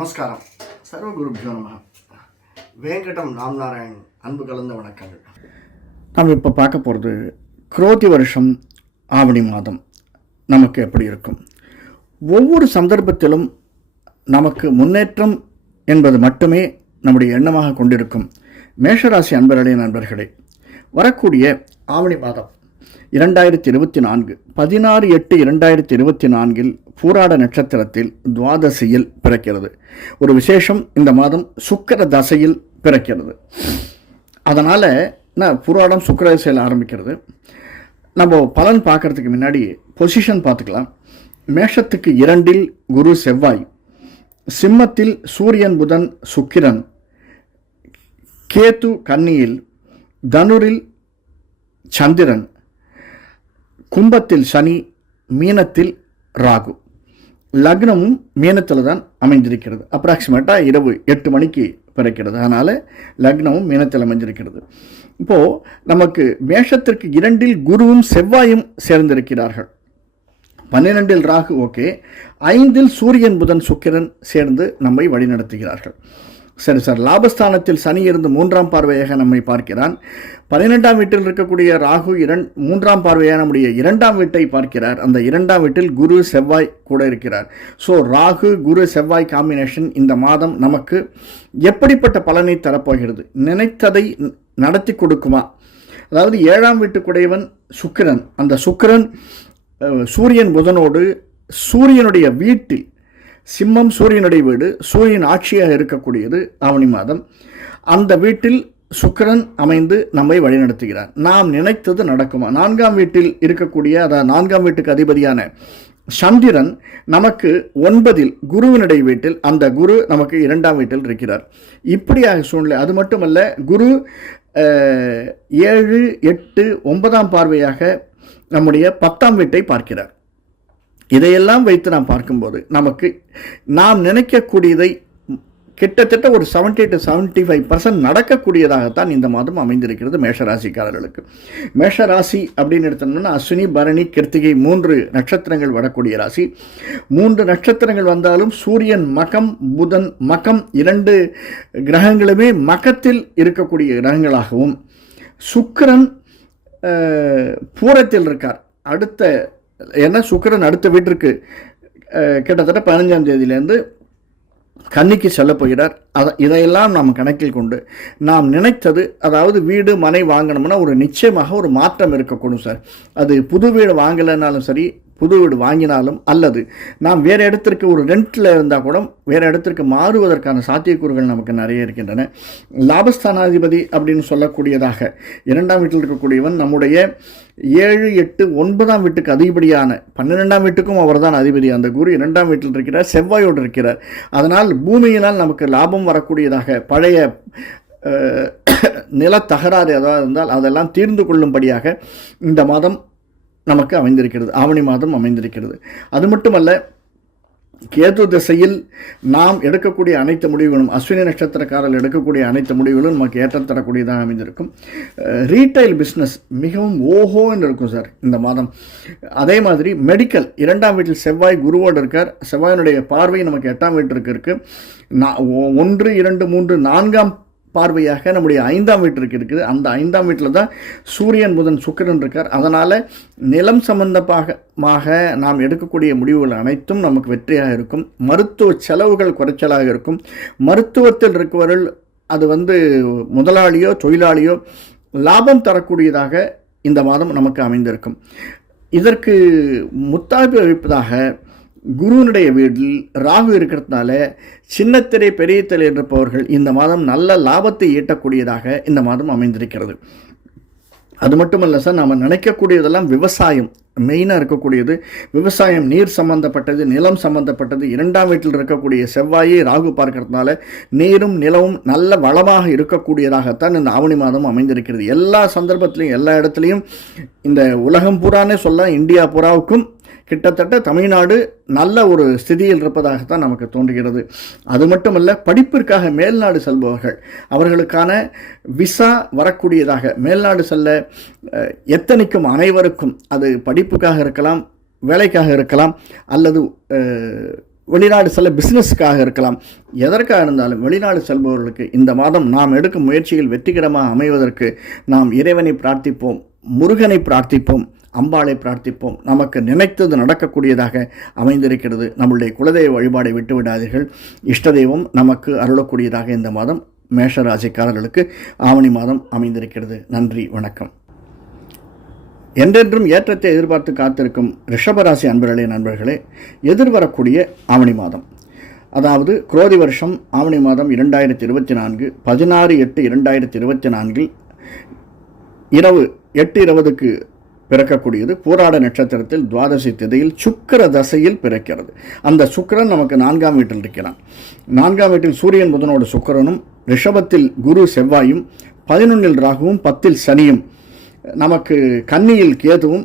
நமஸ்காரம். சர்வகுருப்ஜோ நம. வேங்கடம் ராம்நாராயண் அன்பு கலந்த வணக்கங்கள். நாம் இப்போ பார்க்க போகிறது குரோதி வருஷம் ஆவணி மாதம் நமக்கு எப்படி இருக்கும். ஒவ்வொரு சந்தர்ப்பத்திலும் நமக்கு முன்னேற்றம் என்பது மட்டுமே நம்முடைய எண்ணமாக கொண்டிருக்கும் மேஷராசி நண்பர்களே, வரக்கூடிய ஆவணி மாதம் 2024 16/8/2024 பூராட நட்சத்திரத்தில் துவாதசியில் பிறக்கிறது. ஒரு விசேஷம், இந்த மாதம் சுக்கிர தசையில் பிறக்கிறது. அதனால் பூராடம் சுக்கிர தசையில் ஆரம்பிக்கிறது. நம்ம பலன் பார்க்கறதுக்கு முன்னாடி பொசிஷன் பார்த்துக்கலாம். மேஷத்துக்கு 2 குரு செவ்வாய், சிம்மத்தில் சூரியன் புதன் சுக்கிரன், கேது கன்னியில், தனுரில் சந்திரன், கும்பத்தில் சனி, மீனத்தில் ராகு. லக்னமும் மீனத்தில் தான் அமைந்திருக்கிறது. அப்ராக்சிமேட்டாக இரவு 8 மணிக்கு பிறக்கிறது. அதனால் லக்னமும் மீனத்தில் அமைந்திருக்கிறது. இப்போது நமக்கு மேஷத்திற்கு 2 குருவும் செவ்வாயும் சேர்ந்திருக்கிறார்கள். 12 ராகு, ஓகே. 5 சூரியன் புதன் சுக்கிரன் சேர்ந்து நம்மை வழிநடத்துகிறார்கள். சரி சார், லாபஸ்தானத்தில் சனி இருந்து 3ஆம் பார்வையாக நம்மை பார்க்கிறான். 12ஆம் வீட்டில் இருக்கக்கூடிய ராகு 3ஆம் பார்வையாக நம்முடைய 2ஆம் வீட்டை பார்க்கிறார். அந்த 2ஆம் வீட்டில் குரு செவ்வாய் கூட இருக்கிறார். ஸோ ராகு குரு செவ்வாய் காம்பினேஷன் இந்த மாதம் நமக்கு எப்படிப்பட்ட பலனை தரப்போகிறது? நினைத்ததை நடத்தி கொடுக்குமா? அதாவது 7ஆம் வீட்டுக்குடையவன் சுக்கிரன். அந்த சுக்கிரன் சூரியன் புதனோடு சூரியனுடைய வீட்டில், சிம்மம் சூரியனுடைய வீடு, சூரியன் ஆட்சியாக இருக்கக்கூடியது ஆவணி மாதம். அந்த வீட்டில் சுக்கிரன் அமைந்து நம்மை வழிநடத்துகிறார். நாம் நினைத்தது நடக்குமா? 4ஆம் வீட்டில் இருக்கக்கூடிய, அதாவது 4ஆம் வீட்டுக்கு அதிபதியான சந்திரன் நமக்கு 9 குருவினுடைய வீட்டில், அந்த குரு நமக்கு 2ஆம் வீட்டில் இருக்கிறார். இப்படியாக சூழ்நிலை. அது மட்டுமல்ல, குரு 7, 8, 9ஆம் பார்வையாக நம்முடைய 10ஆம் வீட்டை பார்க்கிறார். இதையெல்லாம் வைத்து நாம் பார்க்கும்போது நமக்கு நாம் நினைக்கக்கூடியதை கிட்டத்தட்ட ஒரு 70 to 75% நடக்கக்கூடியதாகத்தான் இந்த மாதம் அமைந்திருக்கிறது மேஷராசிக்காரர்களுக்கு. மேஷராசி அப்படின்னு எடுத்தோம்னா அஸ்வினி, பரணி, கிருத்திகை 3 நட்சத்திரங்கள் வரக்கூடிய ராசி. 3 நட்சத்திரங்கள் வந்தாலும் சூரியன் மகம், புதன் மகம், 2 கிரகங்களுமே மகத்தில் இருக்கக்கூடிய கிரகங்களாகவும், சுக்கிரன் பூரத்தில் இருக்கார். ஏன்னா சுக்கிரன் அடுத்த வீட்டிற்கு கிட்டத்தட்ட 15ஆம் தேதியிலேருந்து கன்னிக்கு செல்ல போகிறார். இதையெல்லாம் நாம் கணக்கில் கொண்டு நாம் நினைத்தது, அதாவது வீடு மனை வாங்கணும்னா ஒரு நிச்சயமாக ஒரு மாற்றம் இருக்கக்கூடும் சார். அது புது வீடு வாங்கலைனாலும் சரி, புது வீடு வாங்கினாலும், அல்லது நாம் வேறு இடத்திற்கு ஒரு ரெண்டில் இருந்தால் கூட வேறு இடத்திற்கு மாறுவதற்கான சாத்தியக்கூறுகள் நமக்கு நிறைய இருக்கின்றன. லாபஸ்தானாதிபதி அப்படின்னு சொல்லக்கூடியதாக 2ஆம் வீட்டில் இருக்கக்கூடியவன் நம்முடைய 7, 8, 9ஆம் வீட்டுக்கு அதிபதியான 12ஆம் வீட்டுக்கும் அவர் தான் அதிபதி. அந்த குரு 2ஆம் வீட்டில் இருக்கிறார், செவ்வாயோடு இருக்கிறார். அதனால் பூமியினால் நமக்கு லாபம் வரக்கூடியதாக, பழைய நில தகராறு ஏதாவது இருந்தால் அதெல்லாம் தீர்ந்து கொள்ளும்படியாக இந்த மாதம் நமக்கு அமைந்திருக்கிறது, ஆவணி மாதம் அமைந்திருக்கிறது. அது மட்டுமல்ல, கேது திசையில் நாம் எடுக்கக்கூடிய அனைத்து முடிவுகளும், அஸ்வினி நட்சத்திரக்காரர்கள் எடுக்கக்கூடிய அனைத்து முடிவுகளும் நமக்கு ஏற்றம் தரக்கூடியதாக அமைந்திருக்கும். ரீட்டைல் பிஸ்னஸ் மிகவும் ஓஹோன்னு இருக்கும் சார் இந்த மாதம். அதே மாதிரி மெடிக்கல், 2ஆம் வீட்டில் செவ்வாய் குருவோடு இருக்கார். செவ்வாயினுடைய பார்வை நமக்கு 8ஆம் வீட்டிற்கு இருக்குது. 1, 2, 3, 4ஆம் பார்வையாக நம்முடைய 5ஆம் வீட்டிற்கு இருக்குது. அந்த 5ஆம் வீட்டில் தான் சூரியன் புதன் சுக்கிரன் இருக்கார். அதனால் நிலம் சம்பந்தமாக நாம் எடுக்கக்கூடிய முடிவுகள் அனைத்தும் நமக்கு வெற்றியாக இருக்கும். மருத்துவ செலவுகள் குறைச்சலாக இருக்கும். மருத்துவத்தில் இருக்கவர்கள், அது முதலாளியோ தொழிலாளியோ, லாபம் தரக்கூடியதாக இந்த மாதம் நமக்கு அமைந்திருக்கும். இதற்கு முத்தாய்ப்பு அளிப்பதாக குருவினுடைய வீட்டில் ராகு இருக்கிறதுனால சின்னத்திரை பெரிய திரை இருப்பவர்கள் இந்த மாதம் நல்ல லாபத்தை ஈட்டக்கூடியதாக இந்த மாதம் அமைந்திருக்கிறது. அது மட்டுமல்ல சார், நாம் நினைக்கக்கூடியதெல்லாம் விவசாயம் மெயினாக இருக்கக்கூடியது. விவசாயம், நீர் சம்பந்தப்பட்டது, நிலம் சம்பந்தப்பட்டது. 2ஆம் வீட்டில் இருக்கக்கூடிய செவ்வாயை ராகு பார்க்கறதுனால நீரும் நிலவும் நல்ல வளமாக இருக்கக்கூடியதாகத்தான் இந்த ஆவணி மாதம் அமைந்திருக்கிறது. எல்லா சந்தர்ப்பத்திலையும், எல்லா இடத்துலையும், இந்த உலகம் பூரானே சொல்ல, இந்தியா பூராவுக்கும் கிட்டத்தட்ட தமிழ்நாடு நல்ல ஒரு ஸ்திதியில் இருப்பதாகத்தான் நமக்கு தோன்றுகிறது. அது மட்டுமல்ல, படிப்பிற்காக மேல்நாடு செல்பவர்கள், அவர்களுக்கான விசா வரக்கூடியதாக, மேல்நாடு செல்ல எத்தனைக்கும் அனைவருக்கும், அது படிப்புக்காக இருக்கலாம், வேலைக்காக இருக்கலாம், அல்லது வெளிநாடு செல்ல பிஸ்னஸுக்காக இருக்கலாம், எதற்காக இருந்தாலும் வெளிநாடு செல்பவர்களுக்கு இந்த மாதம் நாம் எடுக்கும் முயற்சிகள் வெற்றிகரமாக அமைவதற்கு நாம் இறைவனை பிரார்த்திப்போம், முருகனை பிரார்த்திப்போம், அம்பாளை பிரார்த்திப்போம். நமக்கு நினைத்தது நடக்கக்கூடியதாக அமைந்திருக்கிறது. நம்முடைய குலதெய்வ வழிபாடை விட்டுவிடாதீர்கள். இஷ்ட தெய்வம் நமக்கு அருளக்கூடியதாக இந்த மாதம் மேஷராசிக்காரர்களுக்கு ஆவணி மாதம் அமைந்திருக்கிறது. நன்றி, வணக்கம். என்றென்றும் ஏற்றத்தை எதிர்பார்த்து காத்திருக்கும் ரிஷபராசி நண்பர்களே, எதிர்வரக்கூடிய ஆவணி மாதம், அதாவது குரோதி வருஷம் ஆவணி மாதம் 2024 16/8/2024 இரவு 8:20 பிறக்கக்கூடியது. பூராட நட்சத்திரத்தில் துவாதசி திதியில் சுக்கிர தசையில் பிறக்கிறது. அந்த சுக்கிரன் நமக்கு 4ஆம் வீட்டில் இருக்கிறான். 4ஆம் வீட்டில் சூரியன் புதனோடு சுக்கிரனும், ரிஷபத்தில் குரு செவ்வாயும், 11இல் ராகுவும், 10இல் சனியும், நமக்கு கன்னியில் கேதுவும்,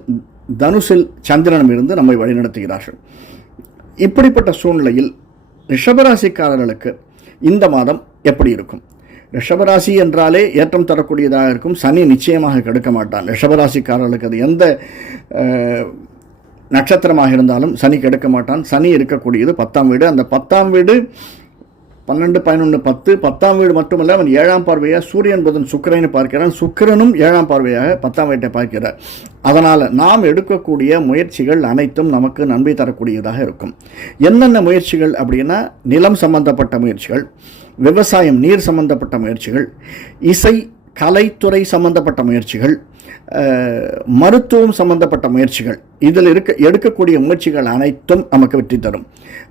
தனுசில் சந்திரனும் இருந்து நம்மை வழிநடத்துகிறார்கள். இப்படிப்பட்ட சூழ்நிலையில் ரிஷபராசிக்காரர்களுக்கு இந்த மாதம் எப்படி இருக்கும்? ரிஷபராசி என்றாலே ஏற்றம் தரக்கூடியதாக இருக்கும். சனி நிச்சயமாக கெடுக்க மாட்டான். ரிஷபராசிக்காரர்களுக்கு அது எந்த நட்சத்திரமாக இருந்தாலும் சனி கெடுக்க மாட்டான். சனி இருக்கக்கூடியது 10ஆம் வீடு. அந்த 10ஆம் வீடு 12, 11, 10, 10ஆம் வீடு மட்டுமல்ல, அவன் 7ஆம் பார்வையாக சூரியன் புதன் சுக்கிரனை பார்க்கிறான். சுக்கிரனும் 7ஆம் பார்வையாக 10ஆம் வீட்டை பார்க்கிறார். அதனால் நாம் எடுக்கக்கூடிய முயற்சிகள் அனைத்தும் நமக்கு நன்மை தரக்கூடியதாக இருக்கும். என்னென்ன முயற்சிகள் அப்படின்னா, நிலம் சம்பந்தப்பட்ட முயற்சிகள், விவசாயம் நீர் சம்பந்தப்பட்ட முயற்சிகள், இசை கலைத்துறை சம்பந்தப்பட்ட முயற்சிகள், மருத்துவம் சம்பந்தப்பட்ட முயற்சிகள், இதில் எடுக்கக்கூடிய முயற்சிகள் அனைத்தும் நமக்கு வெற்றி தரும்.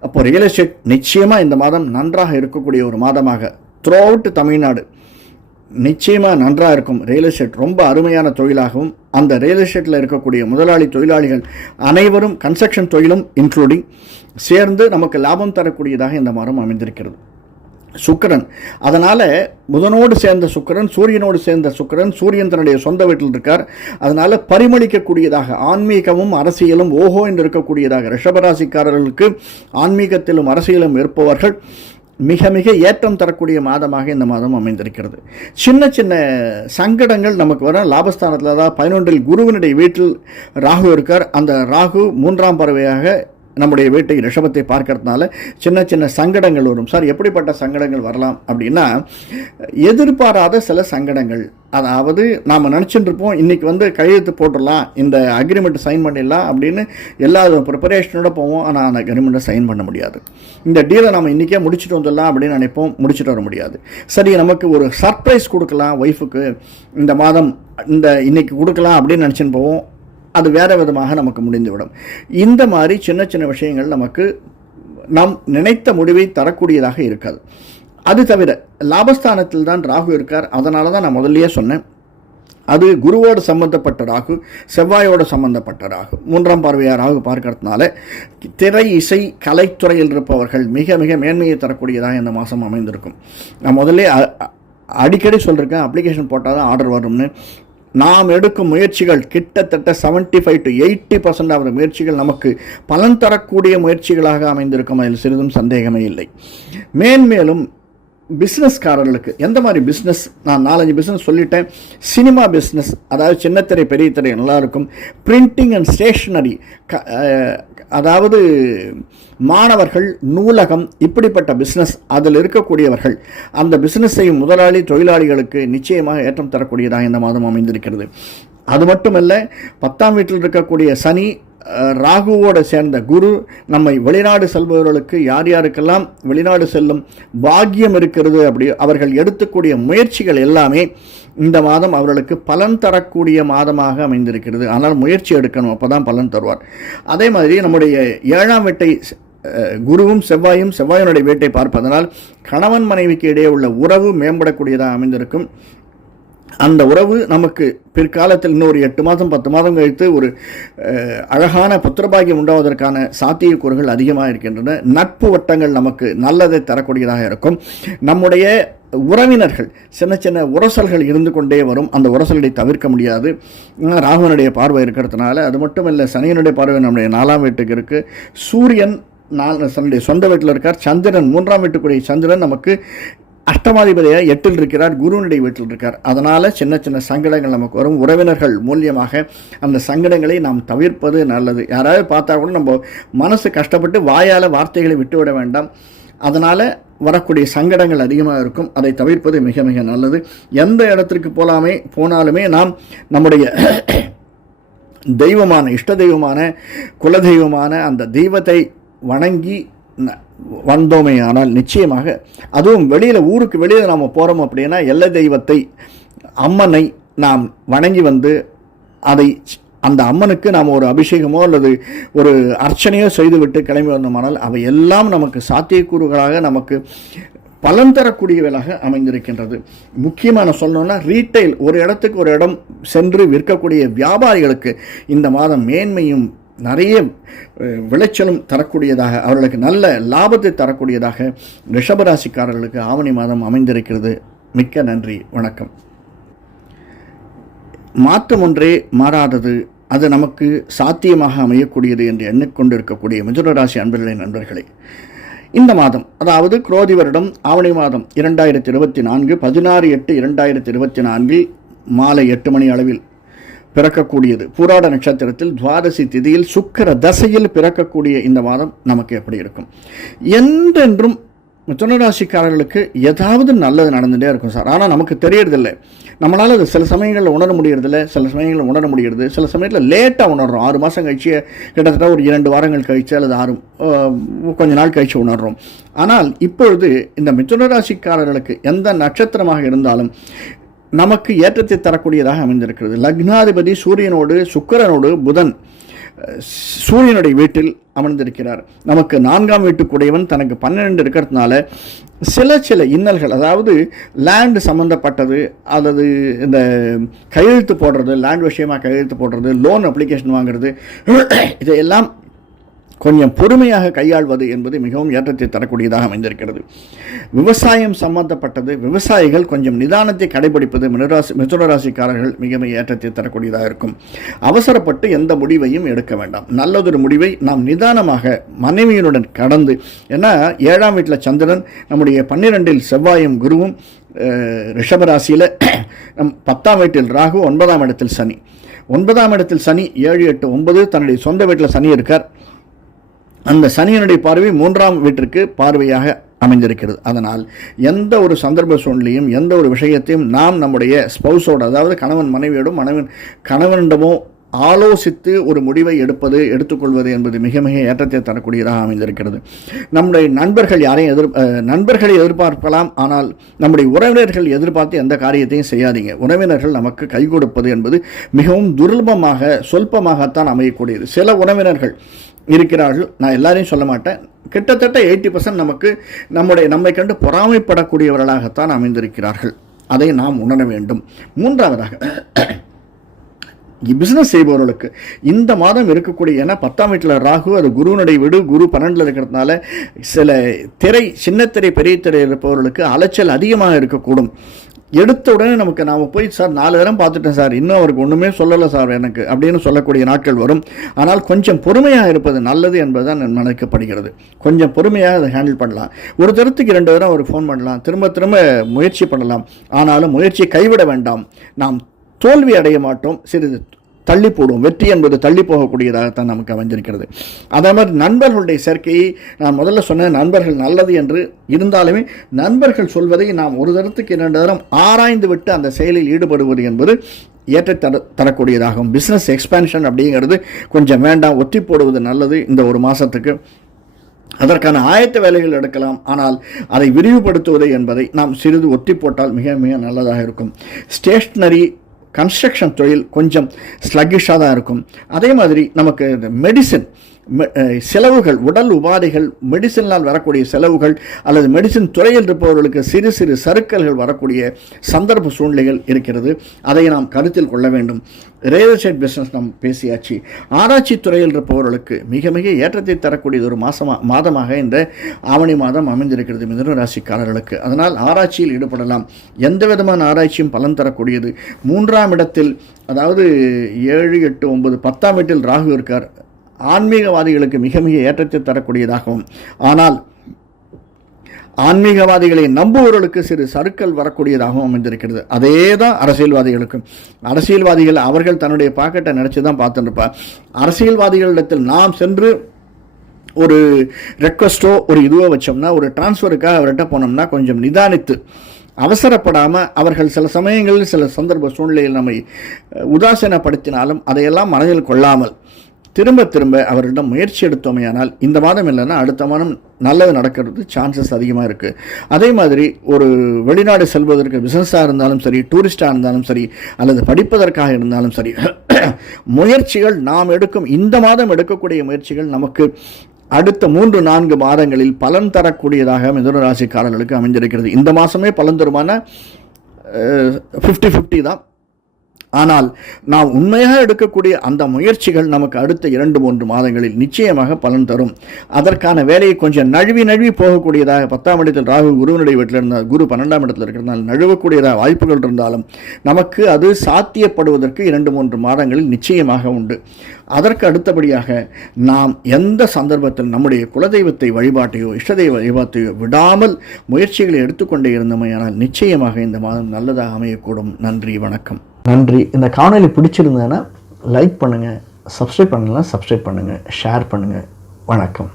அப்போ ரியல் எஸ்டேட் நிச்சயமாக இந்த மாதம் நன்றாக இருக்கக்கூடிய ஒரு மாதமாக த்ரூ அவுட் தமிழ்நாடு நிச்சயமாக நன்றாக இருக்கும். ரியல் எஸ்டேட் ரொம்ப அருமையான தொழிலாகவும், அந்த ரியல் எஸ்டேட்டில் இருக்கக்கூடிய முதலாளி தொழிலாளிகள் அனைவரும் கன்ஸ்ட்ரக்ஷன் தொழிலும் இன்க்ளூடிங் சேர்ந்து நமக்கு லாபம் தரக்கூடியதாக இந்த மாதம் அமைந்திருக்கிறது. சுக்கிரன், அதனால் புதனோடு சேர்ந்த சுக்கிரன், சூரியனோடு சேர்ந்த சுக்கிரன், சூரியன் தன்னுடைய சொந்த வீட்டில் இருக்கார். அதனால் பரிமளிக்கக்கூடியதாக, ஆன்மீகமும் அரசியலும் ஓஹோ என்று இருக்கக்கூடியதாக ரிஷபராசிக்காரர்களுக்கு ஆன்மீகத்திலும் அரசியலும் இருப்பவர்கள் மிக மிக ஏற்றம் தரக்கூடிய மாதமாக இந்த மாதம் அமைந்திருக்கிறது. சின்ன சின்ன சங்கடங்கள் நமக்கு வர லாபஸ்தானத்தில், அதாவது 11இல் குருவினுடைய வீட்டில் ராகு இருக்கார். அந்த ராகு 3ஆம் பறவையாக நம்முடைய வீட்டை ரிஷபத்தை பார்க்கறதுனால சின்ன சின்ன சங்கடங்கள் வரும். சார், எப்படிப்பட்ட சங்கடங்கள் வரலாம் அப்படின்னா, எதிர்பாராத சில சங்கடங்கள். அதாவது நாம் நினச்சிட்டு இருப்போம், இன்றைக்கி கையெழுத்து போட்டுடலாம், இந்த அக்ரிமெண்ட் சைன் பண்ணிடலாம் அப்படின்னு எல்லா ப்ரிப்பரேஷனோட போவோம். ஆனால் அந்த அக்ரிமெண்ட்டை சைன் பண்ண முடியாது. இந்த டீலை நம்ம இன்றைக்கே முடிச்சுட்டு வந்துடலாம் அப்படின்னு நினைப்போம், முடிச்சுட்டு வர முடியாது. சரி, நமக்கு ஒரு சர்ப்ரைஸ் கொடுக்கலாம் ஒய்ஃபுக்கு, இந்த மாதம் இன்னைக்கு கொடுக்கலாம் அப்படின்னு நினச்சின்னு போவோம். அது வேறு விதமாக நமக்கு முடிந்துவிடும். இந்த மாதிரி சின்ன சின்ன விஷயங்கள் நமக்கு நாம் நினைத்த முடிவை தரக்கூடியதாக இருக்காது. அது தவிர லாபஸ்தானத்தில் தான் ராகு இருக்கார். அதனால தான் நான் முதல்லையே சொன்னேன், அது குருவோடு சம்பந்தப்பட்ட ராகு, செவ்வாயோடு சம்பந்தப்பட்ட ராகு, 3ஆம் பார்வையாக ராகு பார்க்கறதுனால திரை இசை கலைத்துறையில் இருப்பவர்கள் மிக மிக மேன்மையை தரக்கூடியதாக இந்த மாதம் அமைந்திருக்கும். நான் முதல்ல அடிக்கடி சொல்லியிருக்கேன், அப்ளிகேஷன் போட்டால் தான் ஆர்டர் வரும்னு. நாம் எடுக்கும் முயற்சிகள் கிட்டத்தட்ட 75 to 80% ஆகிற முயற்சிகள் நமக்கு பலன் தரக்கூடிய முயற்சிகளாக அமைந்திருக்கும். அதில் சிறிதும் சந்தேகமே இல்லை. மேன்மேலும் பிஸ்னஸ்காரர்களுக்கு எந்த மாதிரி பிஸ்னஸ், நான் 4-5 பிஸ்னஸ் சொல்லிட்டேன். சினிமா பிஸ்னஸ், அதாவது சின்னத்திரை பெரிய திரை நல்லாயிருக்கும். பிரிண்டிங் அண்ட் ஸ்டேஷ்னரி, அதாவது மாணவர்கள், நூலகம், இப்படிப்பட்ட பிஸ்னஸ் அதில் இருக்கக்கூடியவர்கள், அந்த பிஸ்னஸ் செய்யும் முதலாளி தொழிலாளிகளுக்கு நிச்சயமாக ஏற்றம் தரக்கூடியதாக இந்த மாதம் அமைந்திருக்கிறது. அது மட்டுமல்ல, 10ஆம் வீட்டில் இருக்கக்கூடிய சனி, ராகுவோடு சேர்ந்த குரு நம்மை வெளிநாடு செல்பவர்களுக்கு யார் யாருக்கெல்லாம் வெளிநாடு செல்லும் பாக்கியம் இருக்கிறது, அப்படி அவர்கள் எடுத்துக்கூடிய முயற்சிகள் எல்லாமே இந்த மாதம் அவர்களுக்கு பலன் தரக்கூடிய மாதமாக அமைந்திருக்கிறது. ஆனால் முயற்சி எடுக்கணும், அப்போ தான் பலன் தருவார். அதே மாதிரி நம்முடைய 7ஆம் வீட்டை குருவும் செவ்வாயினுடைய வீட்டை பார்ப்பதனால் கணவன் மனைவிக்கு இடையே உள்ள உறவு மேம்படக்கூடியதாக அமைந்திருக்கும். அந்த உறவு நமக்கு பிற்காலத்தில் இன்னொரு 8 மாதம் 10 மாதம் கழித்து ஒரு அழகான புத்திரபாகியம் உண்டாவதற்கான சாத்தியக்கூறுகள் அதிகமாக இருக்கின்றன. நட்பு வட்டங்கள் நமக்கு நல்லதை தரக்கூடியதாக இருக்கும். நம்முடைய உறவினர்கள் சின்ன சின்ன உரசல்கள் இருந்து கொண்டே வரும். அந்த உரசல்களை தவிர்க்க முடியாது, ராகுவனுடைய பார்வை இருக்கிறதுனால. அது மட்டும் இல்லை, சனியனுடைய பார்வை நம்முடைய 4ஆம் வீட்டுக்கு இருக்குது. சூரியன் தன்னுடைய சொந்த வீட்டில் இருக்கார். சந்திரன் 3ஆம் வீட்டுக்குரிய சந்திரன் நமக்கு அஷ்டமாதிபதியாக 8ல் இருக்கிறார், குருவினுடைய வீட்டில் இருக்கார். அதனால் சின்ன சின்ன சங்கடங்கள் நமக்கு வரும். உறவினர்கள் மூலியமாக அந்த சங்கடங்களை நாம் தவிர்ப்பது நல்லது. யாராவது பார்த்தா கூட நம்ம மனசு கஷ்டப்பட்டு வாயால் வார்த்தைகளை விட்டுவிட வேண்டாம். அதனால் வரக்கூடிய சங்கடங்கள் அதிகமாக இருக்கும். அதை தவிர்ப்பது மிக மிக நல்லது. எந்த இடத்திற்கு போனாலுமே நாம் நம்முடைய தெய்வமான, இஷ்ட தெய்வமான, குலதெய்வமான அந்த தெய்வத்தை வணங்கி வந்தோமே ஆனால் நிச்சயமாக, அதுவும் ஊருக்கு வெளியில் நாம் போகிறோம் அப்படின்னா எல்லை தெய்வத்தை, அம்மனை நாம் வணங்கி வந்து அதை அந்த அம்மனுக்கு நாம் ஒரு அபிஷேகமோ அல்லது ஒரு அர்ச்சனையோ செய்துவிட்டு கிளம்பி வந்தோமானால் அவை எல்லாம் நமக்கு சாத்தியக்கூறுகளாக, நமக்கு பலன் தரக்கூடியவர்களாக அமைந்திருக்கின்றது. முக்கியமான சொல்லணும்னா ரீட்டைல், ஒரு இடத்துக்கு ஒரு இடம் சென்று விற்கக்கூடிய வியாபாரிகளுக்கு இந்த மாதம் மேன்மையும் நிறைய விளைச்சலும் தரக்கூடியதாக, அவர்களுக்கு நல்ல லாபத்தை தரக்கூடியதாக ரிஷபராசிக்காரர்களுக்கு ஆவணி மாதம் அமைந்திருக்கிறது. மிக்க நன்றி, வணக்கம். மாற்றம் ஒன்றே மாறாதது, அது நமக்கு சாத்தியமாக அமையக்கூடியது என்று எண்ணிக்கொண்டிருக்கக்கூடிய மிதுன ராசி நண்பர்களே, இந்த மாதம், அதாவது குரோதி வருடம் ஆவணி மாதம் 2024 16/8/2024 மாலை 8 மணி அளவில் பிறக்கக்கூடியது. பூராட நட்சத்திரத்தில் துவாதசி திதியில் சுக்கிர தசையில் பிறக்கக்கூடிய இந்த மாதம் நமக்கு எப்படி இருக்கும்? என்றென்றும் மிதுனராசிக்காரர்களுக்கு ஏதாவது நல்லது நடந்துகிட்டே இருக்கும் சார். ஆனால் நமக்கு தெரியறதில்லை. நம்மளால் அது சில சமயங்களில் உணர முடியறதில்லை, சில சமயங்களில் உணர முடிகிறது, சில சமயத்தில் லேட்டாக உணர்றோம். 6 மாதம் கழிச்சு, கிட்டத்தட்ட ஒரு 2 வாரங்கள் கழிச்சு அல்லது கொஞ்ச நாள் கழிச்சு உணர்றோம். ஆனால் இப்பொழுது இந்த மிதுனராசிக்காரர்களுக்கு எந்த நட்சத்திரமாக இருந்தாலும் நமக்கு ஏற்றத்தை தரக்கூடியதாக அமைந்திருக்கிறது. லக்னாதிபதி சூரியனோடு, சுக்கிரனோடு புதன் சூரியனுடைய வீட்டில் அமர்ந்திருக்கிறார். நமக்கு 4ஆம் வீட்டுக்குடையவன் தனக்கு 12 இருக்கிறதுனால சில இன்னல்கள், அதாவது லேண்டு சம்மந்தப்பட்டது அல்லது இந்த கையெழுத்து போடுறது, லேண்ட் விஷயமாக கையெழுத்து போடுறது, லோன் அப்ளிகேஷன் வாங்குறது, இதையெல்லாம் கொஞ்சம் பொறுமையாக கையாள்வது என்பது மிகவும் ஏற்றத்தை தரக்கூடியதாக அமைந்திருக்கிறது. விவசாயம் சம்பந்தப்பட்டது, விவசாயிகள் கொஞ்சம் நிதானத்தை கடைபிடிப்பது மிதுனராசிக்காரர்கள் மிக மிக ஏற்றத்தை தரக்கூடியதாக இருக்கும். அவசரப்பட்டு எந்த முடிவையும் எடுக்க வேண்டாம். நல்லதொரு முடிவை நாம் நிதானமாக மனைவியினுடன் கடந்து, ஏன்னா 7ஆம் வீட்டில் சந்திரன், நம்முடைய 12இல் செவ்வாயும் குருவும், ரிஷபராசியில் 10ஆம் வீட்டில் ராகு, 9ஆம் இடத்தில் சனி. 9ஆம் இடத்தில் சனி 7, 8, 9 தன்னுடைய சொந்த வீட்டில் சனி இருக்கார். அந்த சனியனுடைய பார்வை 3ஆம் வீட்டிற்கு பார்வையாக அமைந்திருக்கிறது. அதனால் எந்த ஒரு சந்தர்ப்ப சூழ்நிலையும், எந்த ஒரு விஷயத்தையும் நாம் நம்முடைய ஸ்பௌஸோடு, அதாவது கணவன் மனைவியோடும், கணவனிடமோ ஆலோசித்து ஒரு முடிவை எடுத்துக்கொள்வது என்பது மிக மிக ஏற்றத்தை தரக்கூடியதாக அமைந்திருக்கிறது. நம்முடைய நண்பர்களை எதிர்பார்க்கலாம், ஆனால் நம்முடைய உறவினர்கள் எதிர்பார்த்து எந்த காரியத்தையும் செய்யாதீங்க. உறவினர்கள் நமக்கு கை கொடுப்பது என்பது மிகவும் துர்லபமாக, சொல்பமாகத்தான் அமையக்கூடியது. சில உறவினர்கள் இருக்கிறார்கள், நான் எல்லாரையும் சொல்ல மாட்டேன், கிட்டத்தட்ட 80% நம்மை கண்டு பொறாமைப்படக்கூடியவர்களாகத்தான் அமைந்திருக்கிறார்கள். அதை நாம் உணர வேண்டும். மூன்றாவதாக, பிஸ்னஸ் செய்பவர்களுக்கு இந்த மாதம் இருக்கக்கூடிய, ஏன்னா 10ஆம் வீட்டில் ராகு, அது குருவினுடைய வீடு, குரு 12 இருக்கிறதுனால சில சின்ன திரை பெரிய திரை இருப்பவர்களுக்கு அலைச்சல் அதிகமாக இருக்கக்கூடும். எடுத்த உடனே நாம் போய் சார் 4 தரம் பார்த்துட்டேன் சார், இன்னும் அவருக்கு ஒன்றுமே சொல்லலை சார் எனக்கு அப்படின்னு சொல்லக்கூடிய நாட்கள் வரும். ஆனால் கொஞ்சம் பொறுமையாக இருப்பது நல்லது என்பதுதான் நினைக்கப்படுகிறது. கொஞ்சம் பொறுமையாக அதை ஹேண்டில் பண்ணலாம். ஒரு தரத்துக்கு 2 தரம் ஒரு ஃபோன் பண்ணலாம், திரும்ப முயற்சி பண்ணலாம். ஆனாலும் முயற்சியை கைவிட வேண்டாம். நாம் தோல்வி அடைய மாட்டோம், சிறிது தள்ளி போடுவோம். வெற்றி என்பது தள்ளி போகக்கூடியதாகத்தான் நமக்கு அமைஞ்சிருக்கிறது. அதே மாதிரி நண்பர்களுடைய சேர்க்கையை நான் முதல்ல சொன்ன, நண்பர்கள் நல்லது என்று இருந்தாலுமே நண்பர்கள் சொல்வதை நாம் ஒரு தரத்துக்கு 2 தரம் ஆராய்ந்து விட்டு அந்த செயலில் ஈடுபடுவது என்பது ஏற்ற தரக்கூடியதாகும். பிஸ்னஸ் எக்ஸ்பேன்ஷன் அப்படிங்கிறது கொஞ்சம் வேண்டாம், ஒத்தி போடுவது நல்லது. இந்த ஒரு மாதத்துக்கு அதற்கான ஆயத்த வேலைகள் எடுக்கலாம், ஆனால் அதை விரிவுபடுத்துவது என்பதை நாம் சிறிது ஒத்தி போட்டால் மிக மிக நல்லதாக இருக்கும். ஸ்டேஷ்னரி, கன்ஸ்ட்ரக்ஷன் தொழில் கொஞ்சம் ஸ்லக்கிஷாக தான் இருக்கும். அதே மாதிரி நமக்கு மெடிசின் செலவுகள், உடல் உபாதைகள், மெடிசினால் வரக்கூடிய செலவுகள் அல்லது மெடிசின் துறையில் இருப்பவர்களுக்கு சிறு சிறு சறுக்கல்கள் வரக்கூடிய சந்தர்ப்ப சூழ்நிலைகள் இருக்கிறது. அதை நாம் கருத்தில் கொள்ள வேண்டும். ரியல் எஸ்டேட் பிஸ்னஸ் நாம் பேசியாச்சு. ஆராய்ச்சி துறையில் இருப்பவர்களுக்கு மிக மிக ஏற்றத்தை தரக்கூடிய ஒரு மாதமாக இந்த ஆவணி மாதம் அமைந்திருக்கிறது மிதுன ராசிக்காரர்களுக்கு. அதனால் ஆராய்ச்சியில் ஈடுபடலாம். எந்த விதமான ஆராய்ச்சியும் பலன் தரக்கூடியது. 3ஆம் இடத்தில், அதாவது 7, 8, 9, 10ஆம் வீட்டில் ராகு இருக்கார். ஆன்மீகவாதிகளுக்கு மிக மிக ஏற்றத்தை தரக்கூடியதாகவும், ஆனால் ஆன்மீகவாதிகளை நம்புவவர்களுக்கு சிறு சறுக்கல் வரக்கூடியதாகவும் அமைந்திருக்கிறது. அதே தான் அரசியல்வாதிகளுக்கும். அரசியல்வாதிகள் அவர்கள் தன்னுடைய பாக்கெட்டை நினச்சி தான் பார்த்துருப்பார். அரசியல்வாதிகளிடத்தில் நாம் சென்று ஒரு ரெக்வஸ்ட்டோ ஒரு இதுவோ வச்சோம்னா, ஒரு டிரான்ஸ்ஃபருக்காக அவர்கிட்ட போனோம்னா கொஞ்சம் நிதானித்து அவசரப்படாமல், அவர்கள் சில சமயங்களில் சில சந்தர்ப்ப சூழ்நிலையில் நம்மை உதாசீனப்படுத்தினாலும் அதையெல்லாம் மனதில் கொள்ளாமல் திரும்ப திரும்ப அவரிடம் முயற்சி எடுத்தோமையானால் இந்த மாதம் இல்லைன்னா அடுத்த மாதம் நல்லது நடக்கிறது சான்சஸ் அதிகமாக இருக்குது. அதே மாதிரி ஒரு வெளிநாடு செல்வதற்கு பிஸ்னஸாக இருந்தாலும் சரி, டூரிஸ்டாக இருந்தாலும் சரி, அல்லது படிப்பதற்காக இருந்தாலும் சரி, முயற்சிகள் நாம் எடுக்கும் இந்த மாதம் எடுக்கக்கூடிய முயற்சிகள் நமக்கு அடுத்த 3-4 மாதங்களில் பலன் தரக்கூடியதாக மிதுன ராசிக்காரர்களுக்கு அமைந்திருக்கிறது. இந்த மாதமே பலன் தருமான 50-50 தான். ஆனால் நாம் உண்மையாக எடுக்கக்கூடிய அந்த முயற்சிகள் நமக்கு அடுத்த 2-3 மாதங்களில் நிச்சயமாக பலன் தரும். அதற்கான வேலையை கொஞ்சம் நழுவி போகக்கூடியதாக 10ஆம் இடத்தில் ராகு குருவினுடைய வீட்டில் இருந்தால், குரு 12ஆம் இடத்தில் இருக்கிறதால் நழுவக்கூடியதாக வாய்ப்புகள் இருந்தாலும் நமக்கு அது சாத்தியப்படுவதற்கு 2-3 மாதங்களில் நிச்சயமாக உண்டு. அதற்கு அடுத்தபடியாக நாம் எந்த சந்தர்ப்பத்தில் நம்முடைய குலதெய்வத்தை வழிபாட்டையோ இஷ்டதெய்வ வழிபாட்டையோ விடாமல் முயற்சிகளை எடுத்துக்கொண்டே இருந்தோமையானால் நிச்சயமாக இந்த மாதம் நல்லதாக அமையக்கூடும். நன்றி, வணக்கம். நன்றி. இந்த காணொலி பிடிச்சிருந்ததுன்னா லைக் பண்ணுங்கள், சப்ஸ்கிரைப் பண்ணலாம் சப்ஸ்கிரைப் பண்ணுங்கள், ஷேர் பண்ணுங்கள். வணக்கம்.